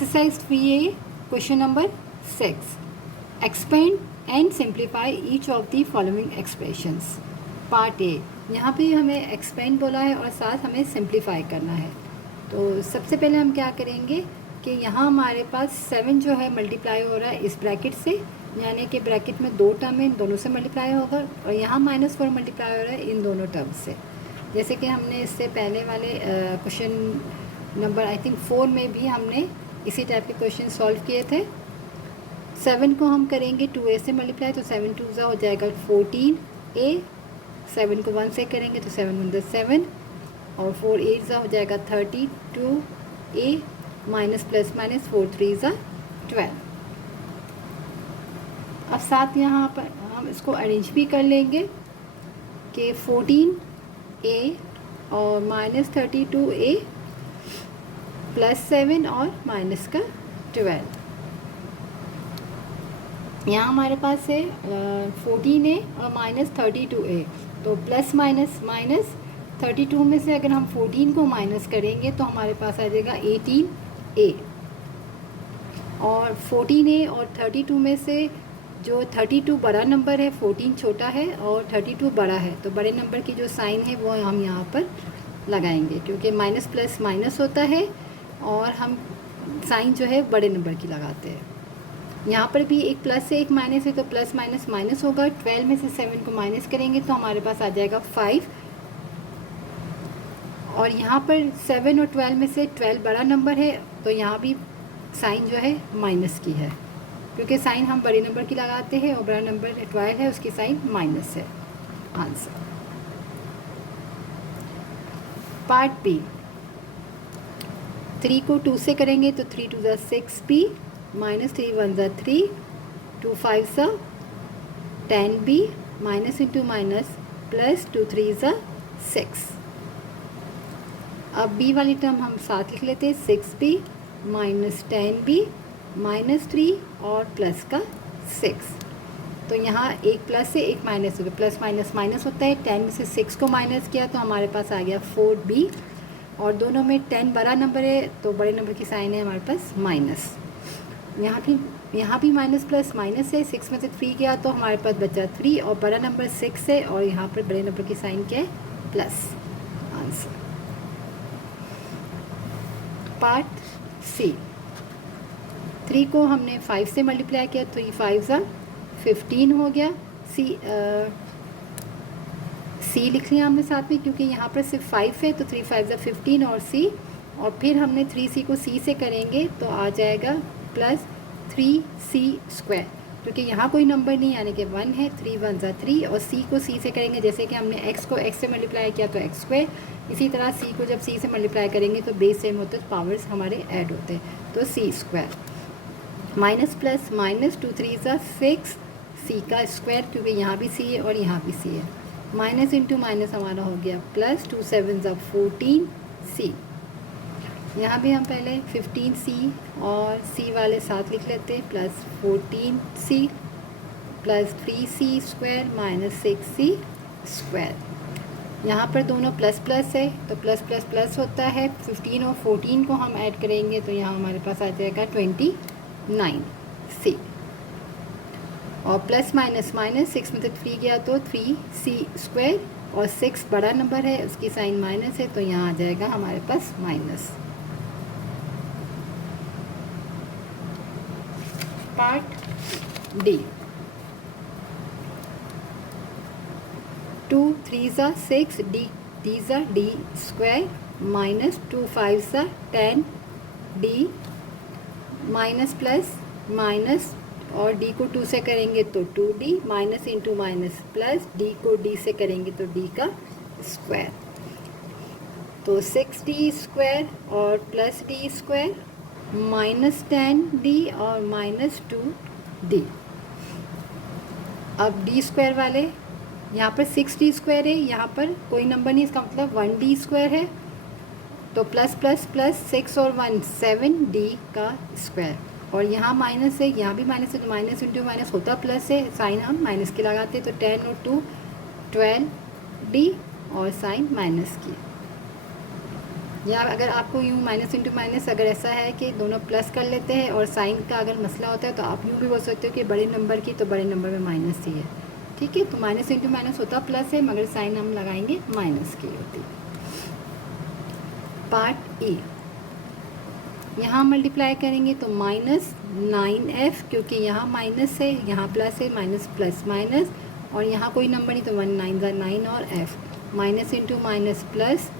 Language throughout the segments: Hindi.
Exercise 3A, question number 6. Expand and simplify each of the following expressions. Part A. यहाँ पे हमें expand बोला है और साथ हमें simplify करना है. तो सबसे पहले हम क्या करेंगे कि यहाँ हमारे पास 7 जो है मल्टीप्लाई हो रहा है इस ब्रैकेट से, यानी कि ब्रैकेट में 2 टर्म है, इन दोनों से मल्टीप्लाई होगा, और यहाँ -4 मल्टीप्लाई हो रहा है इन दोनों टर्म से. जैसे कि हमने इससे पहले वाले क्वेश्चन नंबर आई थिंक 4 में भी हमने इसी टाइप के क्वेश्चन सॉल्व किए थे. 7 को हम करेंगे 2a से मल्टीप्लाई, तो 7 2 हो जाएगा 14a. 7 को 1 से करेंगे तो 7 1 7, और 4 8 हो जाएगा 32a माइनस प्लस माइनस 4 3 12. अब साथ यहाँ पर हम इसको अरेंज भी कर लेंगे कि 14a और माइनस 32a प्लस 7 और माइनस का 12. यहाँ हमारे पास है 14a और माइनस 32a, तो प्लस माइनस माइनस 32 में से अगर हम 14 को माइनस करेंगे तो हमारे पास आ जाएगा 18a, और 14a और 32 में से जो 32 बड़ा नंबर है 14 छोटा है और 32 बड़ा है, तो बड़े नंबर की जो साइन है वो हम यहाँ पर लगाएंगे, क्योंकि माइनस प्लस माइनस होता है और हम साइन जो है बड़े नंबर की लगाते हैं. यहाँ पर भी एक प्लस है एक माइनस है, तो प्लस माइनस माइनस होगा. 12 में से 7 को माइनस करेंगे तो हमारे पास आ जाएगा 5, और यहाँ पर 7 और 12 में से 12 बड़ा नंबर है, तो यहाँ भी साइन जो है माइनस की है, क्योंकि साइन हम बड़े नंबर की लगाते हैं और बड़ा नंबर 12 है उसकी साइन माइनस है. आंसर. Part B. 3 को 2 से करेंगे तो 3 2 6b minus 3 1 3, 2 5 10b minus into minus plus 2 3 6. अब b वाली टर्म हम साथ लिख लेते हैं, 6b माइनस 10b माइनस 3 और प्लस का 6. तो यहाँ एक प्लस है एक माइनस है, तो प्लस माइनस माइनस होता है. 10 में से 6 को माइनस किया तो हमारे पास आ गया 4b, और दोनों में 10 बड़ा नंबर है तो बड़े नंबर की साइन है हमारे पास माइनस. यहाँ भी माइनस प्लस माइनस है. 6 में से 3 गया तो हमारे पास बचा 3, और बड़ा नंबर 6 है और यहाँ पर बड़े नंबर की साइन क्या है, प्लस. आंसर. पार्ट सी. 3 को हमने 5 से मल्टीप्लाई किया, 3 5 15 हो गया. सी लिख लिया हमने साथ में, क्योंकि यहाँ पर सिर्फ 5 है, तो 3 5 15 और सी, और फिर हमने 3c को c से करेंगे तो आ जाएगा प्लस 3c स्क्वायर, क्योंकि यहाँ कोई नंबर नहीं यानी कि 1 है. 3 1 3, और c को c से करेंगे, जैसे कि हमने x को x से मल्टीप्लाई किया तो x स्क्वायर, इसी तरह c को जब c से मल्टीप्लाई करेंगे तो बेस सेम होते हैं, पावर्स हमारे ऐड होते हैं, तो c square. Minus plus minus 2 3 6, c का स्क्वायर, क्योंकि यहाँ भी c है और यहाँ भी c है. माइनस इंटू माइनस हमारा हो गया प्लस 2 7 14c. यहाँ भी हम पहले 15c और c वाले साथ लिख लेते हैं, plus 14c plus 3c square minus 6c square. यहाँ पर दोनों प्लस प्लस है तो प्लस प्लस प्लस होता है. 15 और 14 को हम ऐड करेंगे तो यहाँ हमारे पास आ जाएगा 29c, और प्लस माइनस माइनस 6 में से 3 गया तो 3c स्क्वायर, और 6 बड़ा नंबर है उसकी साइन माइनस है, तो यहाँ आ जाएगा हमारे पास minus. Part D. 2 3 6 d square minus 2 5 10 d minus plus minus, और d को 2 से करेंगे तो 2d minus into minus plus d को d से करेंगे तो d का स्क्वायर, तो 6d स्क्वायर और plus d square minus 10d और माइनस 2d. अब d स्क्वायर वाले यहाँ पर 6d स्क्वायर है, यहाँ पर कोई नंबर नहीं, इसका मतलब 1d स्क्वायर है, तो प्लस प्लस प्लस 6 और 1 7d का स्क्वायर, और यहाँ माइनस है यहाँ भी माइनस है, तो माइनस इंटू माइनस होता प्लस है, साइन हम माइनस की लगाते, तो 10 और 2 12d और साइन माइनस की. या अगर आपको यूँ माइनस इंटू माइनस अगर ऐसा है कि दोनों प्लस कर लेते हैं और साइन का अगर मसला होता है तो आप यूँ भी बोल सकते हो कि बड़े नंबर की तो बड़े नंबर में माइनस ही है, ठीक है। तो माइनस इंटू माइनस होता प्लस है, मगर साइन हम लगाएंगे माइनस की होती। पार्ट ए, यहाँ मल्टीप्लाई करेंगे तो माइनस 9f, क्योंकि यहाँ माइनस है, यहाँ प्लस है, माइनस प्लस माइनस, और यहाँ कोई नंबर नहीं तो 1 9 ज़ा 9 और f, minus into minus plus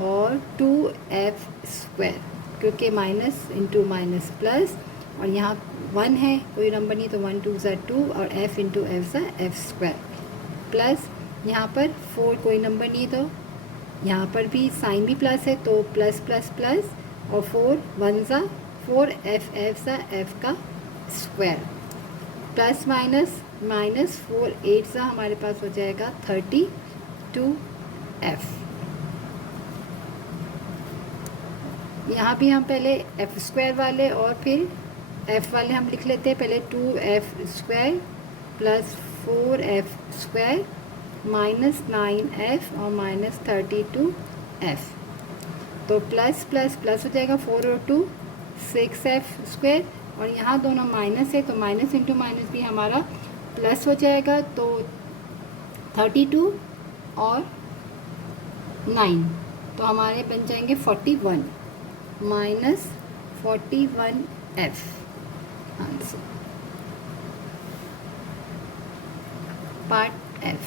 और 2f स्क्वायर, क्योंकि माइनस इंटू माइनस प्लस, और यहाँ 1 है, कोई नंबर नहीं तो 1 2 ज़ा 2 और f इंटू एफ ज़ा एफ स्क्वायर, प्लस यहाँ पर 4 कोई नंबर नहीं तो यहाँ पर भी साइन भी प्लस है तो प्लस प्लस प्लस, और 4 1 ज़ा 4 एफ एफ ज़ा एफ का स्क्वायर, प्लस माइनस माइनस 4 8 ज़ा हमारे पास हो जाएगा 32f। यहाँ भी हम पहले एफ स्क्वायर वाले और फिर एफ़ वाले हम लिख लेते हैं। पहले 2f square plus 4f square minus 9f और माइनस 32f, तो प्लस प्लस प्लस हो जाएगा 4 और 2 6f स्क्वायर, और यहाँ दोनों माइनस है तो माइनस इंटू माइनस भी हमारा प्लस हो जाएगा, तो 32 और 9 तो हमारे बन जाएंगे 41 minus 41f answer. Part F,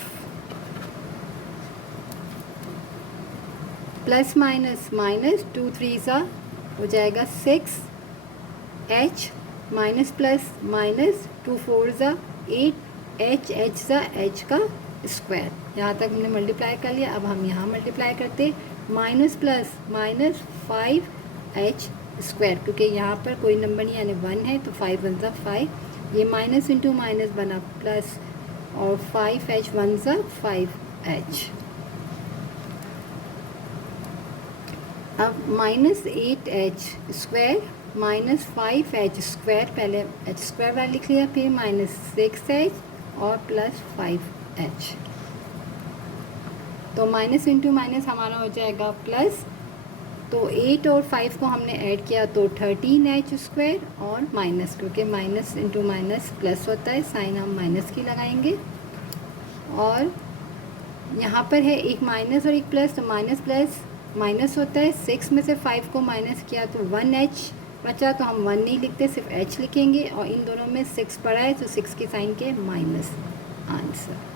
plus minus minus 2 3 ज़ा हो जाएगा 6h, माइनस प्लस माइनस 2 4 ज़ा 8h h ज़ा h का स्क्वायर। यहाँ तक हमने मल्टीप्लाई कर लिया, अब हम यहाँ मल्टीप्लाई करते minus plus minus 5h square, क्योंकि यहाँ पर कोई नंबर नहीं यानी 1 है तो 5 1 ज़ा 5, ये माइनस इंटू माइनस बना प्लस, और 5h 1 ज़ा 5h। अब minus 8h square minus 5h square, पहले h स्क्वायर वाला लिख लिया, फिर माइनस 6h और प्लस 5h, तो माइनस इंटू माइनस हमारा हो जाएगा प्लस, तो 8 और 5 को हमने ऐड किया तो 13h स्क्वायर और माइनस, क्योंकि माइनस इंटू माइनस प्लस होता है, साइन हम माइनस की लगाएंगे, और यहाँ पर है एक माइनस और एक प्लस, तो माइनस प्लस माइनस होता है, 6 में से 5 को माइनस किया तो 1h बचा, तो हम 1 नहीं लिखते सिर्फ h लिखेंगे, और इन दोनों में 6 पड़ा है तो 6 की साइन के माइनस आंसर।